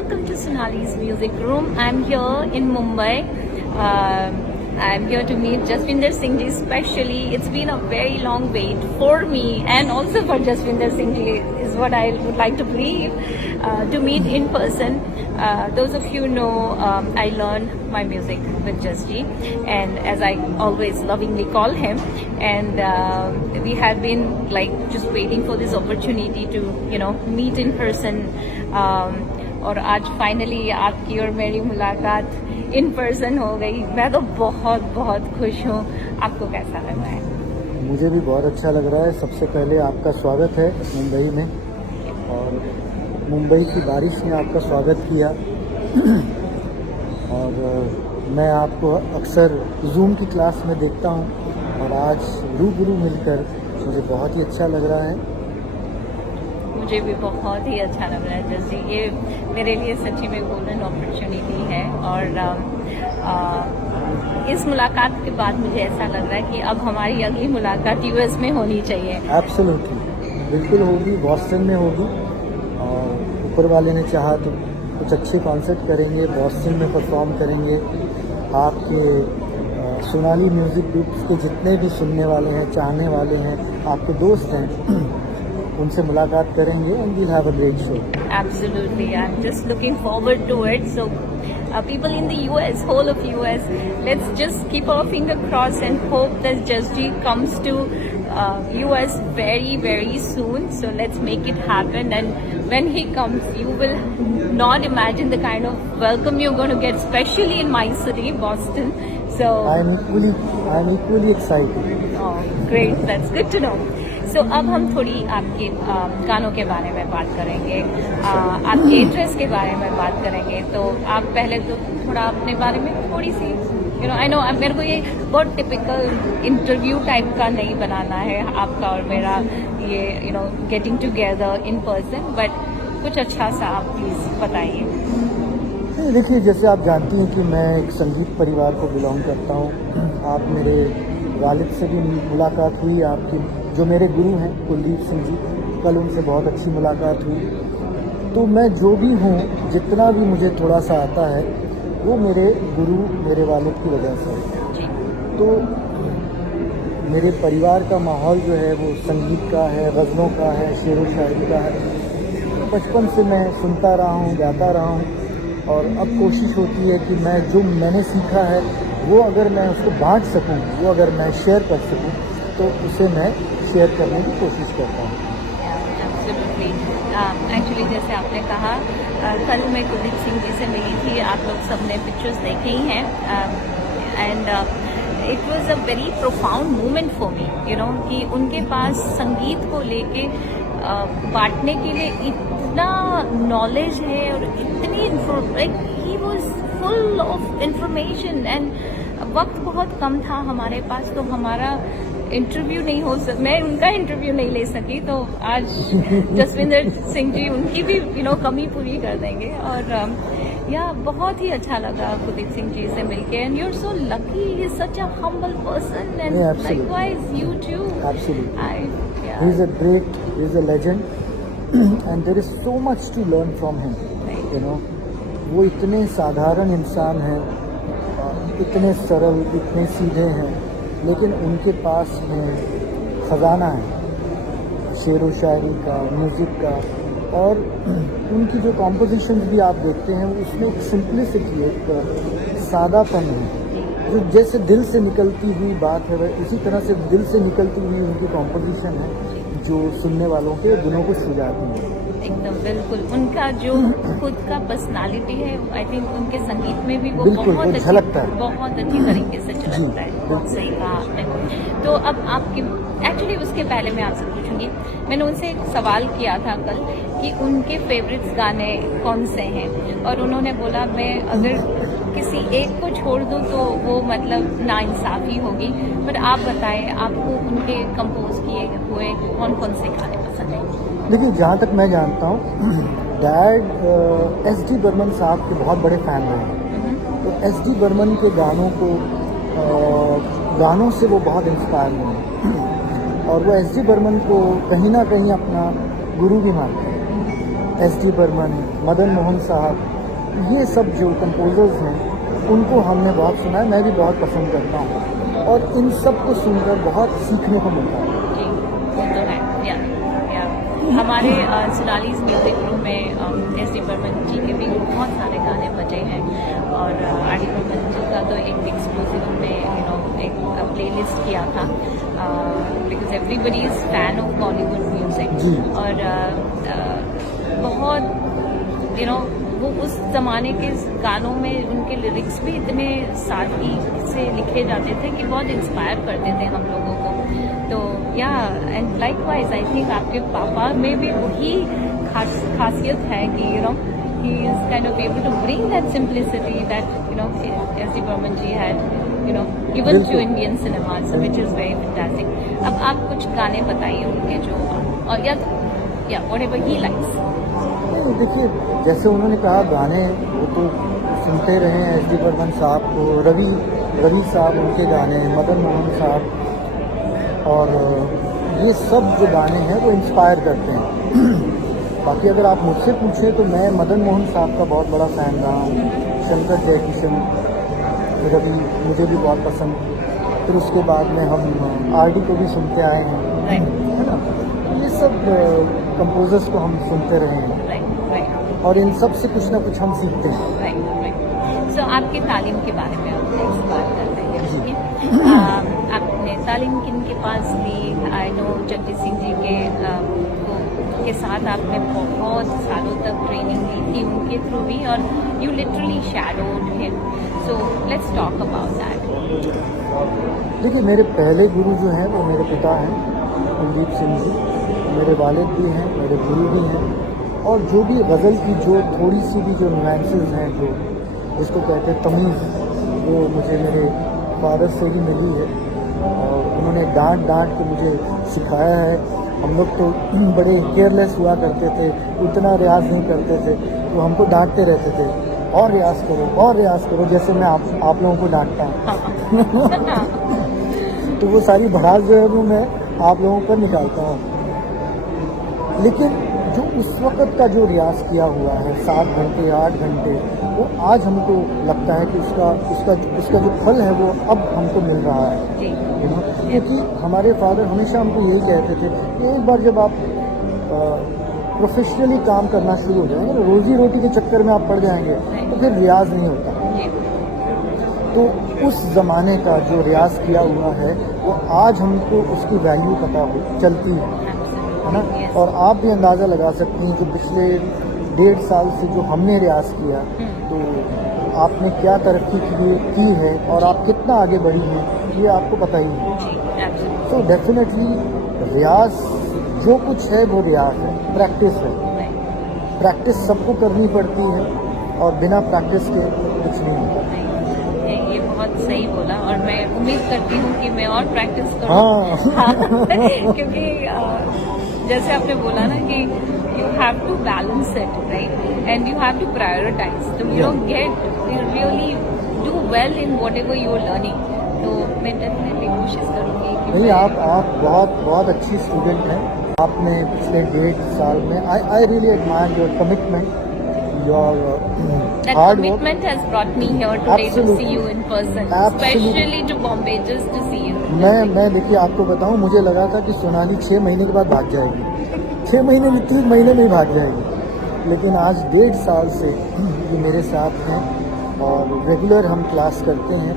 welcome to Sonali's Music Room. I'm here in Mumbai. I'm here to meet Jaswinder Singh ji especially. It's been a very long wait for me and also for Jaswinder Singh ji is what I would like to believe, to meet in person. Those of you know I learned my music with Jas ji, and as I always lovingly call him, and we have been like just waiting for this opportunity to meet in person. और आज finally आपकी और मेरी मुलाकात in person हो गई. मैं तो बहुत बहुत खुश हूँ. आपको कैसा लग रहा है? मुझे भी बहुत अच्छा लग रहा है. सबसे पहले आपका स्वागत है मुंबई में, और मुंबई की बारिश ने आपका स्वागत किया. और मैं आपको अक्सर जूम की क्लास में देखता हूँ, और आज रूबरू मिलकर मुझे बहुत ही अच्छा लग रहा है. मुझे भी बहुत ही अच्छा लग रहा है जस जी. ये मेरे लिए सच्ची में गोल्डन अपॉर्चुनिटी है, और इस मुलाकात के बाद मुझे ऐसा लग रहा है कि अब हमारी अगली मुलाकात यूएस में होनी चाहिए. एब्सोल्युटली, बिल्कुल होगी. बॉस्टन में होगी, और ऊपर वाले ने चाहा तो कुछ अच्छे कॉन्सर्ट करेंगे, बॉस्टन में परफॉर्म करेंगे. आपके सोनाली म्यूज़िक ग्रुप्स के जितने भी सुनने वाले हैं, चाहने वाले हैं, आपके दोस्त हैं, उनसे मुलाकात करेंगे, and we'll have a great show. Absolutely, I'm just looking forward to it. So, people in the US, whole of US, let's just keep our finger crossed and hope that Jas ji comes to US very, very soon. So let's make it happen. And when he comes, you will not imagine the kind of welcome you're going to get, especially in my city, Boston. So I'm equally excited. Oh, great! That's good to know. So, अब हम थोड़ी आपके गानों के बारे में बात करेंगे, आपके इंटरेस्ट के बारे में बात करेंगे. तो आप पहले तो थोड़ा अपने बारे में थोड़ी सी आई नो मेरे को ये बहुत टिपिकल इंटरव्यू टाइप का नहीं बनाना है आपका और मेरा ये getting together in person, but कुछ अच्छा सा आप प्लीज़ बताइए. देखिए, जैसे आप जानती हैं कि मैं एक संगीत परिवार को बिलोंग करता हूँ. आप मेरे वालिद से भी मुलाकात हुई, आपकी जो मेरे गुरु हैं कुलदीप सिंह जी, कल उनसे बहुत अच्छी मुलाकात हुई. तो मैं जो भी हूँ, जितना भी मुझे थोड़ा सा आता है, वो मेरे गुरु, मेरे वालिद की वजह से है. तो मेरे परिवार का माहौल जो है वो संगीत का है, गज़लों का है, शेर व शायरी का है. बचपन से मैं सुनता रहा हूँ, गाता रहा हूँ, और अब कोशिश होती है कि मैं जो मैंने सीखा है वो अगर मैं उसको बांट सकूं, वो अगर मैं शेयर कर सकूं, तो उसे मैं शेयर करने की कोशिश करता हूं. एक्चुअली जैसे आपने कहा, कल मैं कुलदीप सिंह जी से मिली थी. आप लोग सबने पिक्चर्स देखे ही हैं, and it was a very profound moment for me, कि उनके पास संगीत को लेके बांटने के लिए इतना नॉलेज है और इतनी he was full of information. And वक्त बहुत कम था हमारे पास, तो हमारा इंटरव्यू नहीं हो मैं उनका इंटरव्यू नहीं ले सकी. तो आज जसविंदर सिंह जी उनकी भी कमी पूरी कर देंगे. और बहुत ही अच्छा लगा कुलदीप सिंह जी से मिलके. And you are so lucky, he is such a humble person, and likewise you too. He is a great, he is a legend, and there is so much to learn from him. वो इतने साधारण इंसान हैं, इतने सरल, इतने सीधे हैं, लेकिन उनके पास में ख़जाना है शेर व शायरी का, म्यूज़िक का. और उनकी जो कॉम्पोजिशंस भी आप देखते हैं, उसमें एक सिंप्लिसिटी, एक सादापन है, जो जैसे दिल से निकलती हुई बात है, वह उसी तरह से दिल से निकलती हुई उनकी कॉम्पोजिशन है, जो सुनने वालों के दिलों को छू जाती है. एकदम बिल्कुल. उनका जो खुद का पर्सनालिटी है, आई थिंक उनके संगीत में भी वो बहुत अच्छी तरीके से झलकता है. बहुत सही कहा आपने. तो अब आपकी एक्चुअली उसके पहले मैं आपसे पूछूंगी, मैंने उनसे एक सवाल किया था कल कि उनके फेवरेट्स गाने कौन से हैं, और उन्होंने बोला मैं अगर किसी एक को छोड़ दूं तो वो मतलब नाइंसाफ़ी होगी. बट आप बताएं, आपको उनके कंपोज किए हुए कौन कौन से गाने पसंद हैं? देखिए, जहाँ तक मैं जानता हूँ, डैड एस.डी. बर्मन साहब के बहुत बड़े फ़ैन रहे. तो एस.डी. बर्मन के गानों से वो बहुत इंस्पायर हुए, और वो एस.डी. बर्मन को कहीं ना कहीं अपना गुरु भी मानते हैं. एस.डी. बर्मन, मदन मोहन साहब, ये सब जो कंपोजर्स हैं उनको हमने बहुत सुना है, मैं भी बहुत पसंद करता हूँ और इन सब को सुनकर बहुत सीखने को मिलता है। जी, वो तो है। या हमारे सोनालीज म्यूजिक रूम में एस.डी. बर्मन जी के भी बहुत सारे गाने बजे हैं और आर.डी. बर्मन जी का तो एक एक्सक्लूसिव हमने एक प्लेलिस्ट किया था because everybody is fan of Bollywood music ji. और बहुत वो उस ज़माने के गानों में उनके लिरिक्स भी इतने सादगी से लिखे जाते थे कि बहुत इंस्पायर करते थे हम लोगों को। तो या and like wise I think आपके पापा में भी वही खासियत है कि he is kind of able to bring that simplicity that S.D. Burman ji had given to Indian cinema, so which is very fantastic. अब आप कुछ गाने बताइए उनके जो और या whatever he likes. देखिए, जैसे उन्होंने कहा गाने वो तो सुनते रहे हैं एस.डी. बर्मन साहब को, रवि साहब उनके गाने, मदन मोहन साहब, और ये सब जो गाने हैं वो इंस्पायर करते हैं। बाकी अगर आप मुझसे पूछें तो मैं मदन मोहन साहब का बहुत बड़ा फ़ैन रहा हूँ, शंकर जयकिशन, रवि मुझे भी बहुत पसंद, फिर उसके बाद में हम आर.डी. को भी सुनते आए हैं, है ना। ये सब कंपोजर्स को हम सुनते रहे हैं और इन सब से कुछ ना कुछ हम सीखते हैं। सो आपकी तालीम के बारे में आप बात करते हैं, ठीक है। आपने तालीम किन के पास ली? आई नो जगजीत सिंह जी के साथ आपने बहुत सालों तक ट्रेनिंग ली थी उनके थ्रू भी और you literally shadowed him, so let's talk about that. देखिए, मेरे पहले गुरु जो हैं वो मेरे पिता हैं कुलदीप सिंह जी, मेरे वालिद भी हैं, मेरे गुरु भी हैं, और जो भी गज़ल की जो थोड़ी सी भी जो नुआंसेस हैं, जो जिसको कहते हैं तमीज़, वो मुझे मेरे फादर से ही मिली है और उन्होंने डांट के मुझे सिखाया है। हम लोग तो बड़े केयरलेस हुआ करते थे, उतना रियाज नहीं करते थे, तो हमको डांटते रहते थे, और रियाज करो जैसे मैं आप लोगों को डांटता हूँ। तो वो सारी भड़ास जो है वो मैं आप लोगों पर निकालता हूँ। लेकिन जो उस वक़्त का जो रियाज़ किया हुआ है 7 घंटे 8 घंटे, वो आज हमको लगता है कि उसका जो फल है वो अब हमको मिल रहा है, क्योंकि हमारे फादर हमेशा हमको यही कहते थे कि एक बार जब आप प्रोफेशनली काम करना शुरू हो जाएंगे, रोजी रोटी के चक्कर में आप पड़ जाएंगे तो फिर रियाज नहीं होता। तो उस ज़माने का जो रियाज किया हुआ है वो आज हमको उसकी वैल्यू पता चलती है ना। और आप भी अंदाज़ा लगा सकती हैं कि पिछले 1.5 साल से जो हमने रियाज किया तो आपने क्या तरक्की की है और आप कितना आगे बढ़ी हैं ये आपको पता ही है। तो डेफिनेटली रियाज जो कुछ है वो रियाज है, प्रैक्टिस है। प्रैक्टिस सबको करनी पड़ती है और बिना प्रैक्टिस के कुछ नहीं होता। ये बहुत सही बोला और मैं उम्मीद करती हूँ कि मैं और प्रैक्टिस करूँ। क्योंकि जैसे आपने बोला ना कि you have to balance it, right? And you have to prioritize. So you don't really do well in whatever you are learning. तो मैं डेफिनेटली कोशिश करूँगी कि नहीं, आप बहुत अच्छी स्टूडेंट हैं। आपने पिछले 1.5 साल में I really admire your commitment, your that hard work. commitment has brought me here today to Absolutely. see you in person, Absolutely. especially to Bombay, just to see you. मैं देखिए आपको बताऊं, मुझे लगा था कि सोनाली 6 महीने के बाद भाग जाएगी, 6 महीने में 3 महीने में ही भाग जाएगी, लेकिन आज 1.5 साल से ये मेरे साथ हैं और रेगुलर हम क्लास करते हैं।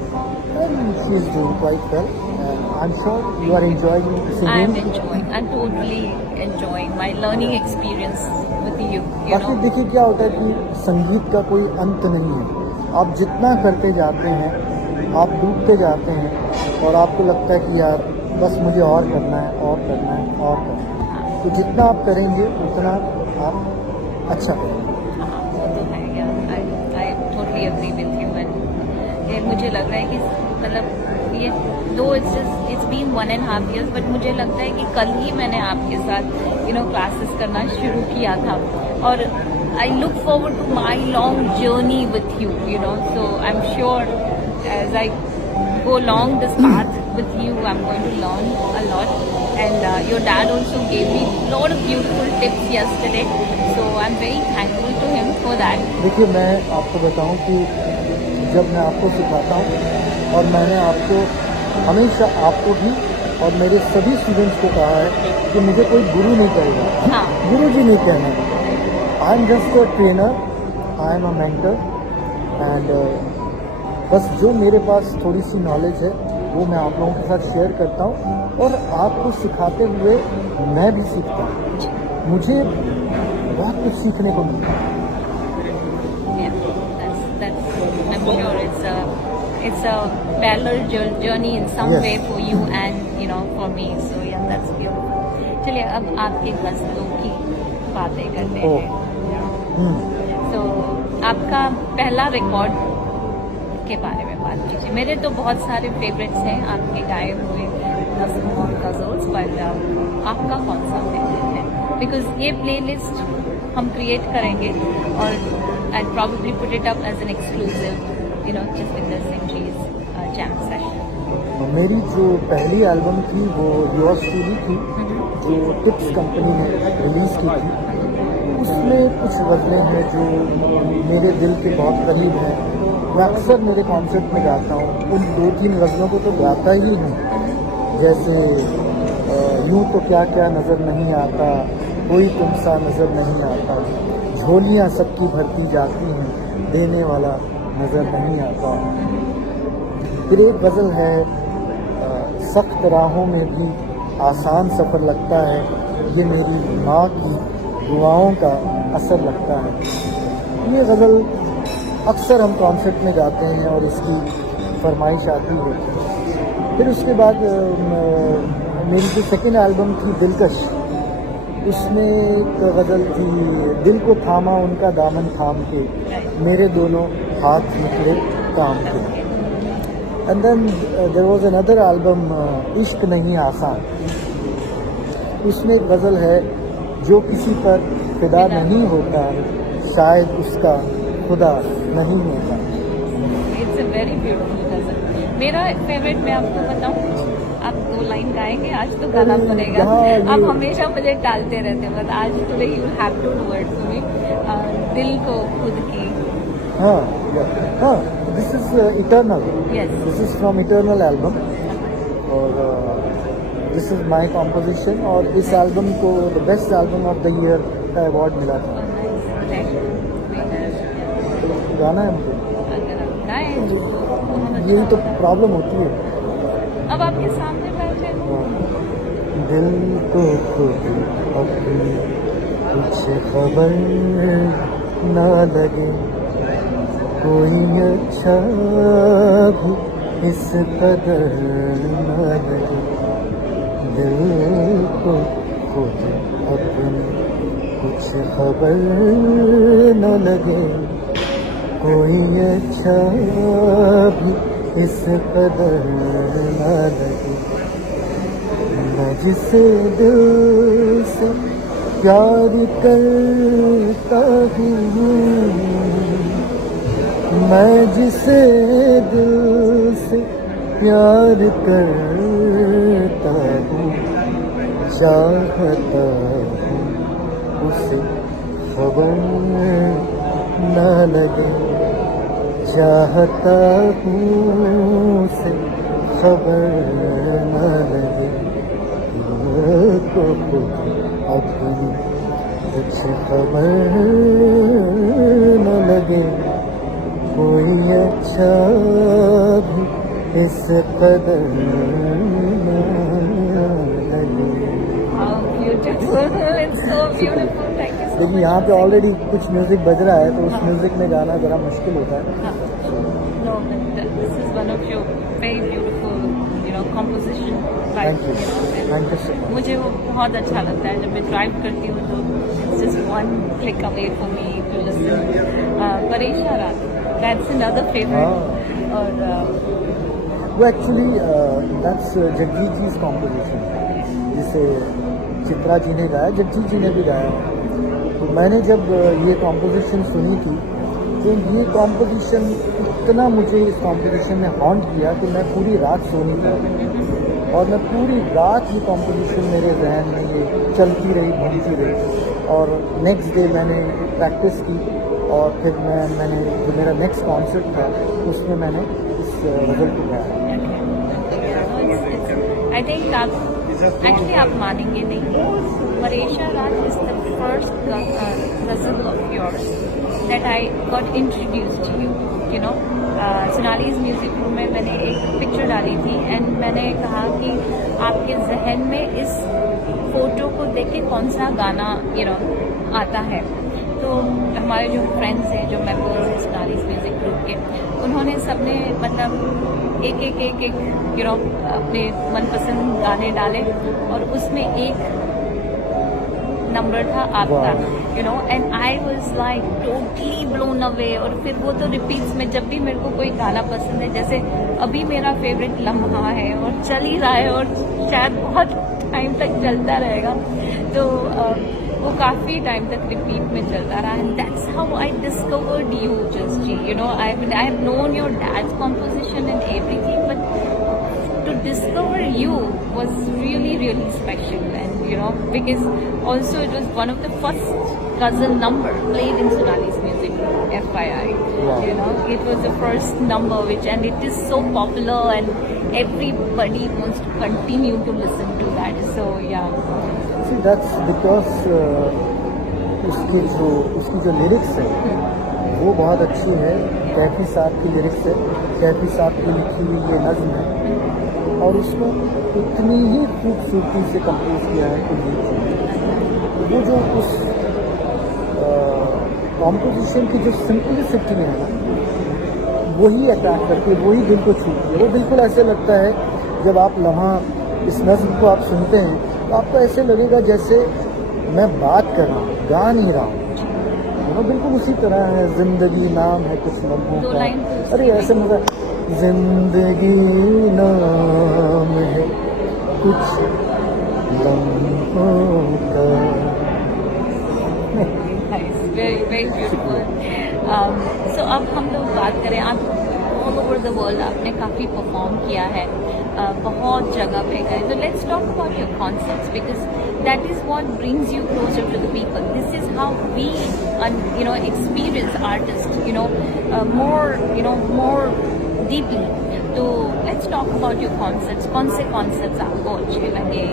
She is doing quite well. I am sure you are enjoying I am singing. enjoying. I'm totally enjoying my learning experience with you. You बाकी know. देखिए क्या होता है कि संगीत का कोई अंत नहीं है। आप जितना करते जाते हैं आप डूबते जाते हैं और आपको लगता है कि यार बस मुझे और करना है और करना है और करना है। तो जितना आप करेंगे उतना आप अच्छा करेंगे। वो तो है यार, I totally agree with you and ये मुझे लग रहा है कि मतलब ये दो it's been 1.5 years, बट मुझे लगता है कि कल ही मैंने आपके साथ क्लासेस करना शुरू किया था और I look forward to my long journey with you, so I'm sure as I go along this path with you, I'm going to learn a lot. And your dad also gave me a lot of beautiful tips yesterday. So I'm very thankful to him for that. देखिए, मैं आपको बताऊं कि जब मैं आपको सिखाता हूं, और मैंने आपको हमेशा, आपको भी और मेरे सभी स्टूडेंट्स को कहा है कि मुझे कोई गुरु नहीं कहेगा, हाँ। गुरु जी नहीं कहना। I am just a trainer, I am a mentor, and बस जो मेरे पास थोड़ी सी नॉलेज है वो मैं आप लोगों के साथ शेयर करता हूँ, और आपको सिखाते हुए मैं भी सीखता हूँ। मुझे बहुत कुछ सीखने को मिलता है। Yeah, that's I'm sure it's a parallel journey in some Yes. way for you and for me. So yeah, that's beautiful. चलिए अब आपके गज़लों की बातें करते ओह। हैं। तो आपका पहला रिकॉर्ड के बारे में बात कीजिए। मेरे तो बहुत सारे फेवरेट्स हैं आपके गाए हुए नज़्म और गज़ल्स, बट आपका कौन सा फेवरेट है? बिकॉज ये प्लेलिस्ट हम क्रिएट करेंगे और I probably put it up as an exclusive Jasvinder Singh ji's jam session. मेरी जो पहली एल्बम थी वो योर्स ट्रूली थी, जो टिप्स कंपनी ने रिलीज़ की थी। उसमें कुछ गज़लें हैं जो मेरे दिल के बहुत करीब हैं। मैं अक्सर मेरे कॉन्सर्ट में गाता हूँ। उन 2-3 गज़लों को तो गाता ही हूँ, जैसे यूं तो क्या क्या नज़र नहीं आता, कोई तुम सा नज़र नहीं आता, झोलियाँ सबकी भरती जाती हैं, देने वाला नज़र नहीं आता। फिर एक गज़ल है, सख्त राहों में भी आसान सफ़र लगता है, ये मेरी माँ की दुआओं का असर लगता है। ये गज़ल अक्सर हम कॉन्सर्ट में गाते हैं और इसकी फरमाइश आती है। फिर उसके बाद मेरी जो सेकेंड एल्बम थी दिलकश, उसमें एक गज़ल थी, दिल को थामा उनका दामन थाम के, मेरे दोनों हाथ निकले काम के। And then there was another album, Ishq Nahin आसान। उसमें एक गज़ल है, जो किसी पर फिदा नहीं होता, शायद उसका खुदा नहीं होता। इट्स अ वेरी ब्यूटीफुल गज़ल। मेरा फेवरेट मैं आपको बताऊं, आप 2 लाइन गाएंगे, आज तो गाना पड़ेगा। आप हमेशा मुझे टालते रहते हैं, बट आज today you have to do it for me. दिल को खुद की। हाँ, हाँ, this is Eternal. Yes. This is from Eternal album, और दिस इज माय कॉम्पोजिशन, और इस एल्बम को the best album of the year का अवार्ड मिला था। गाना है मुझे, अगर आप गाएं तो बहुत अच्छा यही तो होगा। प्रॉब्लम होती है। अब आपके सामने बैठे हैं। दिल को खुद अपनी कुछ खबर ना लगे, कोई अच्छा भी इस कदर ना लगे। दिल को खुद अपनी कुछ खबर न लगे, कोई अच्छा भी इस कदर न लगे। मैं जिसे दिल से प्यार करता हूँ, मैं जिसे दिल से प्यार करता हूँ, चाहता हूँ उसे खबर न लगे, चाहता हूँ उसे खबर न लगे। को अपनी कुछ खबर न लगे, कोई अच्छा भी इस कदर न लगे। How beautiful. It's so beautiful. Thank you so लेकिन much. यहाँ पे ऑलरेडी कुछ म्यूजिक बज रहा है, तो उस म्यूजिक में गाना ज़रा मुश्किल होता है। No, but this is one of your very beautiful, composition. Thank you, thank you so much. मुझे वो बहुत अच्छा लगता है, जब मैं ड्राइव करती हूँ तो it's just one click away for me to listen. परेशा रात, that's another favorite. और वो actually that's Jagjit ji composition, जिसे चित्रा जी ने गाया, जगजीत जी ने भी गाया। तो मैंने जब ये कॉम्पोजिशन सुनी थी, तो ये कॉम्पोजिशन इतना मुझे इस कॉम्पोजिशन ने हॉन्ट किया कि मैं पूरी रात सो नहीं पाया, और मैं पूरी रात ये कॉम्पोजिशन मेरे जहन में ये चलती रही, घूमती रही। और नेक्स्ट डे मैंने प्रैक्टिस की और फिर मैंने जो मेरा नेक्स्ट कॉन्सर्ट था उसमें मैंने इस गज़ल को गाया। आई थिंक आप मानेंगे नहीं, परेशा राज is the first ghazal of yours that I got introduced to you know. Sonali's music room में मैंने एक पिक्चर डाली थी एंड मैंने कहा कि आपके जहन में इस फोटो को देख के कौन सा गाना आता है। तो हमारे जो फ्रेंड्स हैं, जो मेंबर्स हैं सोनालीज म्यूजिक ग्रुप के, उन्होंने सबने मतलब एक अपने मनपसंद गाने डाले और उसमें एक नंबर था आपका, and I was like totally blown away. और फिर वो तो रिपीट्स में जब भी मेरे को कोई गाना पसंद है, जैसे अभी मेरा फेवरेट लम्हा है और चल ही रहा है और शायद बहुत टाइम तक चलता रहेगा, तो वो काफ़ी टाइम तक रिपीट में चलता रहा। And that's how I discovered you Justy, I have known your dad's composition and everything, but to discover you was really special, and because also it was one of the first ghazal number played in Sonali's music, FYI. Wow. It was the first number and it is so popular and everybody wants to continue to listen to that. So yeah. See, that's because उसकी जो lyrics है वो बहुत अच्छी है। कैफी साहब की lyrics है, कैफी साहब की लिखी हुई ये नज़्म है और उसको इतनी ही खूबसूरती से कंपोज किया है कुलदीप जी। वो जो उस कॉम्पोजिशन की जो सिंपलिसिटी है ना, वही अट्रैक्ट करती है, वही दिल को छूती है। वो बिल्कुल ऐसे लगता है जब आप लम्हा इस नज़्म को आप सुनते हैं तो आपको ऐसे लगेगा जैसे मैं बात कर रहा हूँ, गा नहीं रहा हूँ। बिल्कुल उसी तरह है। जिंदगी नाम है कुछ लम्हों का, अरे ऐसे मजा, जिंदगी नाम है कुछ लम्हों का। very beautiful. So अब हम लोग बात करें, आप ऑल ओवर द वर्ल्ड आपने काफ़ी परफॉर्म किया है, बहुत जगह पे गए, तो let's talk about your concerts because that is what brings you closer to the people. This is how we experience artists more deeply. So let's talk about your concerts. कौन से concerts आपको अच्छे लगे,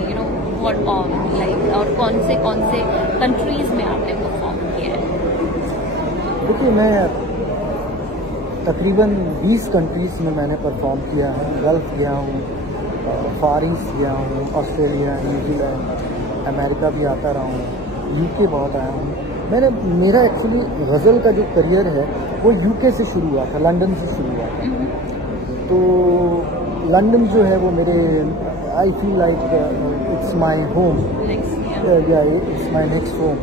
what all like, और कौन से countries में आपने perform किया है? देखिए, मैं तकरीबन 20 कंट्रीज़ में मैंने परफॉर्म किया है। गल्फ गया हूँ, फार ईस्ट गया हूँ, ऑस्ट्रेलिया, न्यूजीलैंड, अमेरिका भी आता रहा हूँ, यूके बहुत आया हूँ। मेरा एक्चुअली गज़ल का जो करियर है वो यूके से शुरू हुआ था, लंदन से शुरू हुआ था। तो लंदन जो है वो मेरे, I feel like it's my home, या इट्स माई नेक्स्ट होम,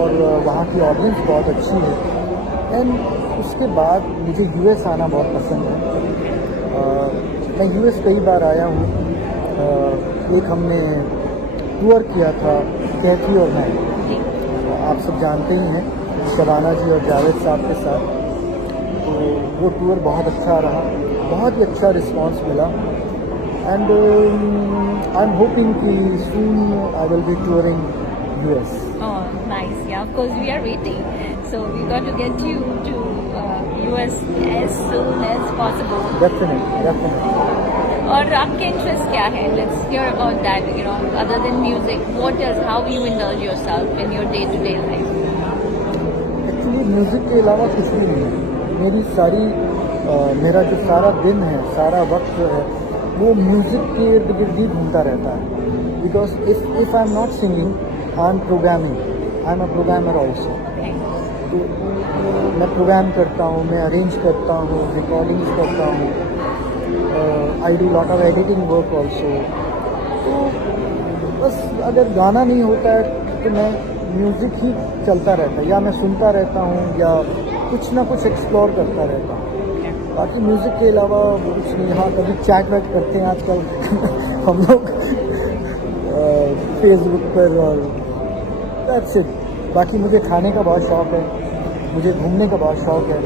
और वहाँ की ऑडियंस बहुत अच्छी है। एंड उसके बाद मुझे यूएस आना बहुत पसंद है। मैं यूएस कई बार आया हूँ। एक हमने टूर किया था कैफी और मैं, आप सब जानते ही हैं, शबाना जी और जावेद साहब के साथ। तो वो टूर बहुत अच्छा रहा, बहुत ही अच्छा रिस्पांस मिला। एंड आई एम होपिंग कि soon I will be touring US. Oh, nice. Yeah, of course we are waiting. So we got to get you to US as soon as possible. Definitely. और आपके interest क्या है? Let's hear about that. Other than music, what else? How you indulge yourself in your day-to-day life? Actually music के अलावा कुछ भी नहीं है। मेरा जो सारा दिन है, सारा वक्त जो है वो म्यूज़िक के इर्द गिर्द ही घूमता रहता है। Because if I am not singing, I am programming, I am a programmer also. तो मैं प्रोग्राम करता हूँ, मैं अरेंज करता हूँ, रिकॉर्डिंग्स करता हूँ, I do lot of editing work also. तो बस अगर गाना नहीं होता है तो मैं म्यूज़िक ही चलता रहता है, या मैं सुनता रहता हूँ या कुछ ना कुछ एक्सप्लोर करता रहता हूँ। बाकी म्यूज़िक के अलावा वो कुछ नहीं। हाँ, कभी चैट वैट करते हैं आजकल हम लोग फेसबुक पर, और दैट्स इट। बाकी मुझे खाने का बहुत शौक़ है, मुझे घूमने का बहुत शौक़ है।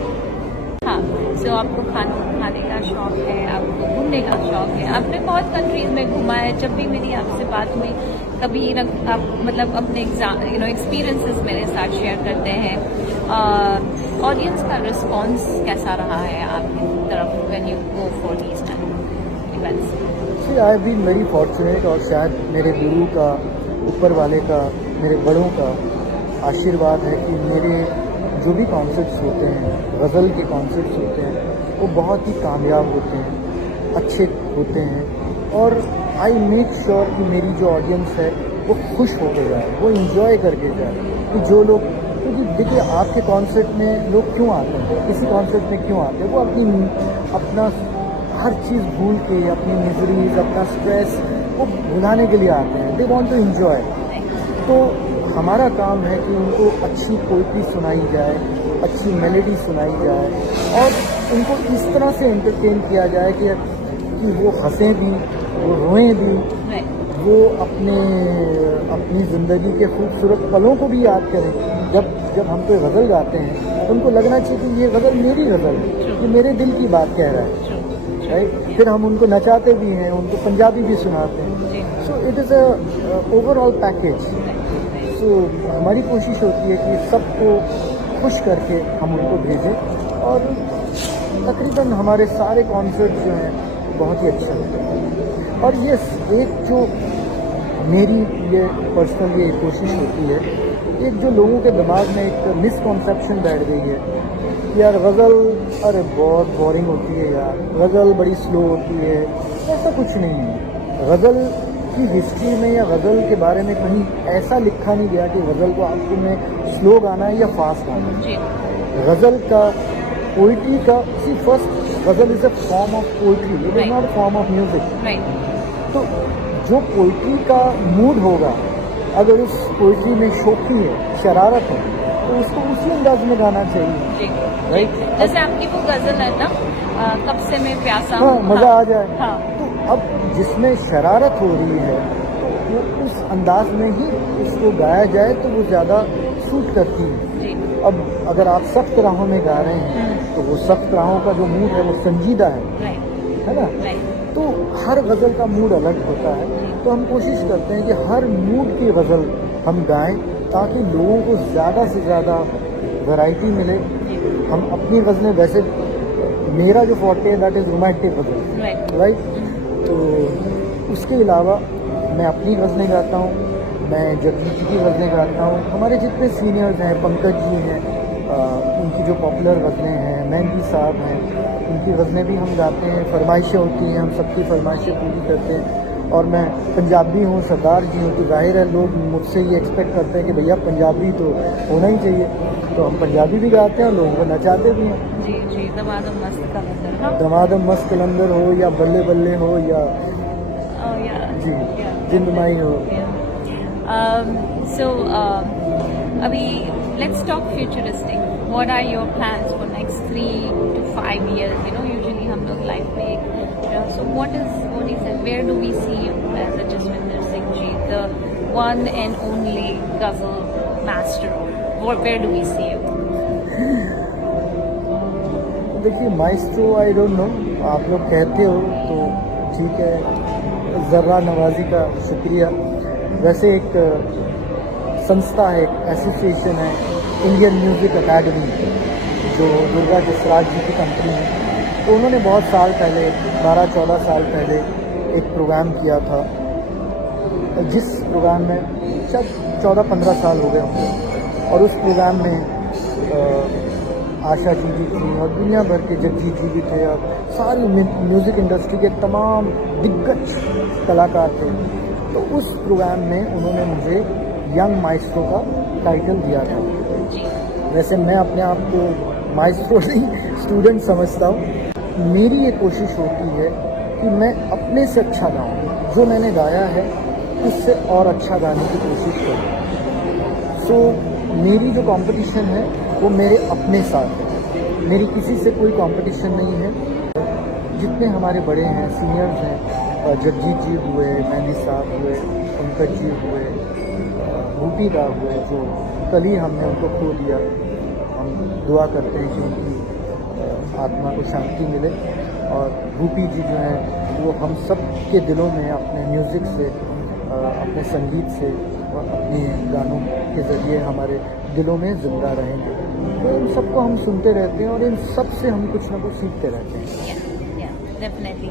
हाँ, सो आपको खाने का शौक़ है, आपको घूमने का शौक़ है, आपने बहुत कंट्रीज़ में घूमा है। जब भी मेरी आपसे बात हुई कभी ना आप मतलब अपने एक्सपीरियंसेस मेरे साथ शेयर करते हैं। ऑडियंस का रिस्पांस कैसा रहा है आपकी तरफ when you go for these events? See I been very fortunate, और शायद मेरे गुरु का, ऊपर वाले का, मेरे बड़ों का आशीर्वाद है कि मेरे जो भी कॉन्सर्ट्स होते हैं, गज़ल के कॉन्सर्ट्स होते हैं, वो बहुत ही कामयाब होते हैं, अच्छे होते हैं, और आई मेक श्योर कि मेरी जो ऑडियंस है वो खुश होकर जाए, वो इंजॉय करके जाए। कि जो लोग, क्योंकि देखिए आपके कॉन्सर्ट में लोग क्यों आते हैं, किसी कॉन्सर्ट में क्यों आते हैं, वो अपना हर चीज़ भूल के, अपनी मिजरीज, अपना स्ट्रेस वो भुलाने के लिए आते हैं, दे वांट टू एंजॉय। तो हमारा काम है कि उनको अच्छी पोइट्री सुनाई जाए, अच्छी मेलोडी सुनाई जाए, और उनको इस तरह से एंटरटेन किया जाए कि वो हंसें भी, वो रोएं भी, वो अपनी ज़िंदगी के खूबसूरत पलों को भी याद करें। जब हम कोई गज़ल गाते हैं तो उनको लगना चाहिए कि ये गज़ल मेरी गज़ल है, ये मेरे दिल की बात कह रहा है, राइट। फिर हम उनको नचाते भी हैं, उनको पंजाबी भी सुनाते हैं। So it is a overall package. So हमारी कोशिश होती है कि सबको खुश करके हम उनको भेजें, और तकरीबन हमारे सारे कॉन्सर्ट जो हैं बहुत ही अच्छे होते हैं। और ये एक जो मेरी ये पर्सनल ये कोशिश होती है, एक जो लोगों के दिमाग में एक मिसकॉन्सेप्शन बैठ गई है कि यार गज़ल अरे बहुत बोरिंग होती है, यार गज़ल बड़ी स्लो होती है। ऐसा कुछ नहीं है। गज़ल की हिस्ट्री में या गज़ल के बारे में कहीं ऐसा लिखा नहीं गया कि गज़ल को आपको में स्लो गाना है या फास्ट गाना है। गज़ल का, पोइट्री का, see first ghazal is a form of poetry, it is not form of music. तो जो पोइट्री का मूड होगा, अगर उस पोइट्री में शौकी है, शरारत है, तो उसको उसी अंदाज में गाना चाहिए, राइट। जैसे आपकी वो गज़ल है ना, कब से मैं प्यासा, हाँ, मज़ा आ जाए। हाँ। तो अब जिसमें शरारत हो रही है तो वो उस अंदाज में ही उसको गाया जाए तो वो ज़्यादा सूट करती है। अब अगर आप सख्त राहों में गा रहे हैं तो वो सख्त राहों का जो मूड है वो संजीदा है ना। तो हर गज़ल का मूड अलग होता है, तो हम कोशिश करते हैं कि हर मूड की गज़ल हम गाएं ताकि लोगों को ज़्यादा से ज़्यादा वैरायटी मिले। हम अपनी गज़लें, वैसे मेरा जो फॉर्टे है that is romantic ghazal, right. तो उसके अलावा मैं अपनी गज़लें गाता हूँ, मैं जगजीत जी की गज़लें गाता हूँ, हमारे जितने सीनियर्स हैं, पंकज जी हैं, उनकी जो पॉपुलर गज़लें हैं, मेहंदी साहब हैं, उनकी गज़लें भी हम गाते हैं। फरमाइशें होती हैं, हम सबकी फरमाइशें पूरी करते हैं। और मैं पंजाबी हूँ, सरदार जी हूँ, तो जाहिर है लोग मुझसे ये एक्सपेक्ट करते हैं कि भैया पंजाबी तो होना ही चाहिए, तो हम पंजाबी भी गाते हैं और लोगों को नचाते भी हैं। जी, दमादम मस्त कलंदर, हाँ? दमादम मस्त कलंदर हो या बल्ले बल्ले हो या जी जिंदमाई हो। So अभी let's talk futuristic. What are your plans for next 3 to 5 years? Usually हम लोग life में, so what is it? Where do we see you as a Jaswinder Singh Ji, the one and only ghazal master? Where do we see you? देखिए maestro I don't know, आप लोग कहते हो तो ठीक है, ज़र्रा नवाजी का शुक्रिया। वैसे एक संस्था है, एक एसोसिएशन है, इंडियन म्यूज़िक अकेडमी, जो दुर्गा जसराज जी की कंपनी है, तो उन्होंने बहुत साल पहले, 12-14 साल पहले एक प्रोग्राम किया था, जिस प्रोग्राम में शायद 14-15 साल हो गए होंगे, और उस प्रोग्राम में आशा जी भी थी और दुनिया भर के जगजीत जी भी थे और सारी म्यूज़िक इंडस्ट्री के तमाम दिग्गज कलाकार थे। तो उस प्रोग्राम में उन्होंने मुझे यंग माइस्ट्रो का टाइटल दिया था। वैसे मैं अपने आप को माइस्ट्रो नहीं, स्टूडेंट समझता हूँ। मेरी ये कोशिश होती है कि मैं अपने से अच्छा गाऊँ, जो मैंने गाया है उससे और अच्छा गाने की कोशिश करूँ। सो मेरी जो कंपटीशन है वो मेरे अपने साथ है, मेरी किसी से कोई कंपटीशन नहीं है। जितने हमारे बड़े हैं, सीनियर्स हैं, जगजीत जी हुए, मेहंदी साहब हुए, पंकज जी हुए, भूपी दा हुए, जो कल ही हमने उनको खो दिया। हम दुआ करते हैं कि उनकी आत्मा को शांति मिले। और भूपी जी जो हैं वो हम सब के दिलों में अपने म्यूज़िक से अपने संगीत से और अपने गानों के ज़रिए हमारे दिलों में ज़िंदा रहेंगे। तो इन सबको हम सुनते रहते हैं और इन सब से हम कुछ ना कुछ सीखते रहते हैं। Yeah, definitely.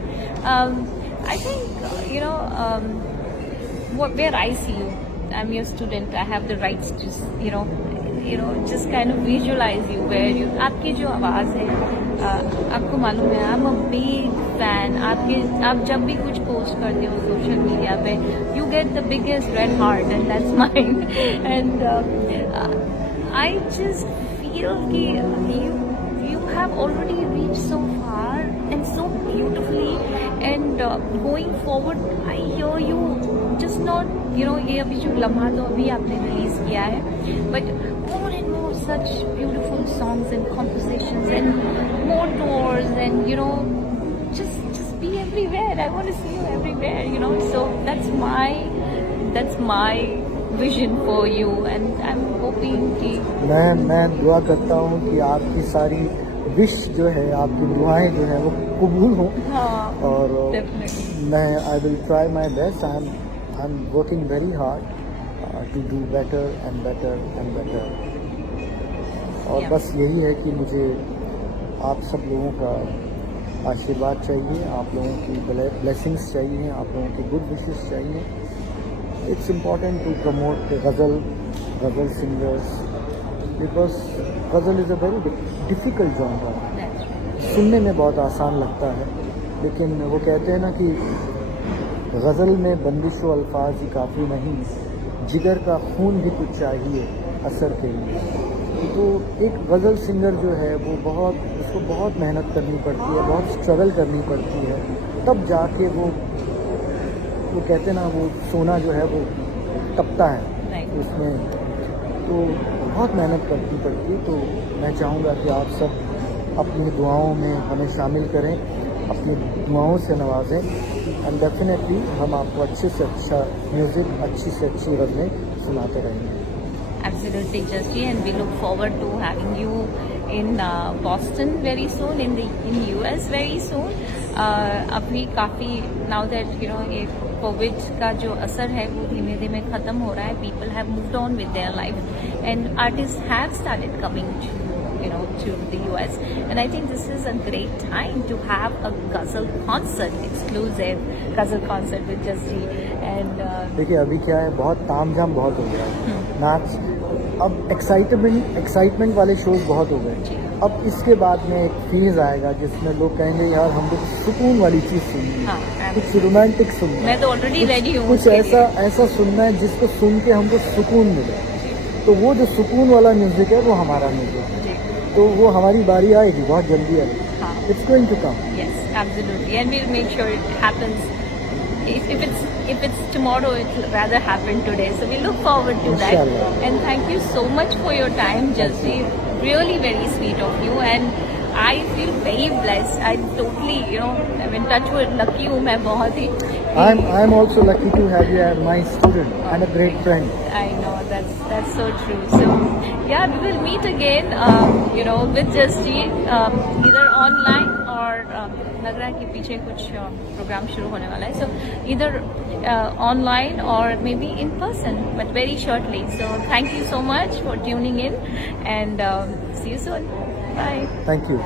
I think, where I see you, I'm your student. I have the rights to, just kind of visualize you where you. आपकी जो आवाज़ है, आपको मालूम है, I'm a big fan. आप जब भी कुछ पोस्ट करते हो सोशल मीडिया पे, you get the biggest red heart, and that's mine. And I just feel कि you have already reached so far and so beautifully, and going forward I hear you just not, ये अभी जो लम्हा तो अभी आपने release किया है, but more and more such beautiful songs and compositions and more tours, and just be everywhere. I want to see you everywhere, so that's my vision for you, and I'm hoping कि मैं दुआ करता हूँ कि आपकी सारी wish जो है, आपकी दुआएं जो है वो कबूल हों। हाँ, और definitely. I will try my best. I am working very hard to do better and better and better. और Yeah. बस यही है कि मुझे आप सब लोगों का आशीर्वाद चाहिए, आप लोगों की ब्लेसिंग्स चाहिए, आप लोगों की गुड विशेस चाहिए। It's important to promote ghazal singers, because ghazal is a very difficult genre. That's right. सुनने में बहुत आसान लगता है, लेकिन वो कहते हैं ना कि गज़ल में बंदिश व अल्फाज ही काफ़ी नहीं, जिगर का खून भी कुछ चाहिए असर के लिए। तो एक गज़ल सिंगर जो है वो उसको बहुत मेहनत करनी पड़ती है, बहुत स्ट्रगल करनी पड़ती है, तब जाके वो कहते हैं ना, वो सोना जो है वो तपता है Right. उसमें। तो बहुत मेहनत करनी पड़ती है। तो मैं चाहूँगा कि आप सब अपनी दुआओं में हमें शामिल करें, अपनी दुआओं से नवाजें, एंड डेफिनेटली हम आपको अच्छे से अच्छा म्यूज़िक, अच्छी से अच्छी गज़लें सुनाते रहेंगे। Absolutely, Jasji, and we look forward to having you in Boston very soon, in US very soon. अभी काफ़ी now that ये कोविड का जो असर है वो धीमे धीमे ख़त्म हो रहा है, people have moved on with their life, and artists have started coming to the US, and I think this is a great time to have a ghazal concert, exclusive ghazal concert with Jasji. And देखिए अभी क्या है, बहुत तामझाम बहुत हो गया है, नाच, अब एक्साइटमेंट वाले शोज बहुत हो गए। अब इसके बाद में एक फेज आएगा जिसमें लोग कहेंगे यार हमको सुकून वाली चीज़ सुननी है, हाँ, कुछ रोमांटिक सुनना है, मैं तो ऑलरेडी रेडी हूँ, कुछ ऐसा सुनना है जिसको सुन के हमको सुकून मिले। तो वो जो सुकून वाला म्यूजिक है वो हमारा म्यूजिक है, तो वो हमारी बारी आएगी, बहुत जल्दी आएगी। हाँ. It's going to come. Yes, absolutely, and we'll make sure it happens. If it's tomorrow, it'll rather happen today. So we look forward to that. Inshallah. And thank you so much for your time, Jasji. Really very sweet of you, and I feel very blessed. I totally, I'm in touch with lucky हूँ मैं बहुत ही. I'm also lucky to have you as my student and a great friend. I know, that's so true. So yeah, we will meet again, with Jasji, either online or लग रहा है कि पीछे कुछ programme शुरू होने वाला है. So either online or maybe in person, but very shortly. So thank you so much for tuning in, and see you soon. Bye. Thank you.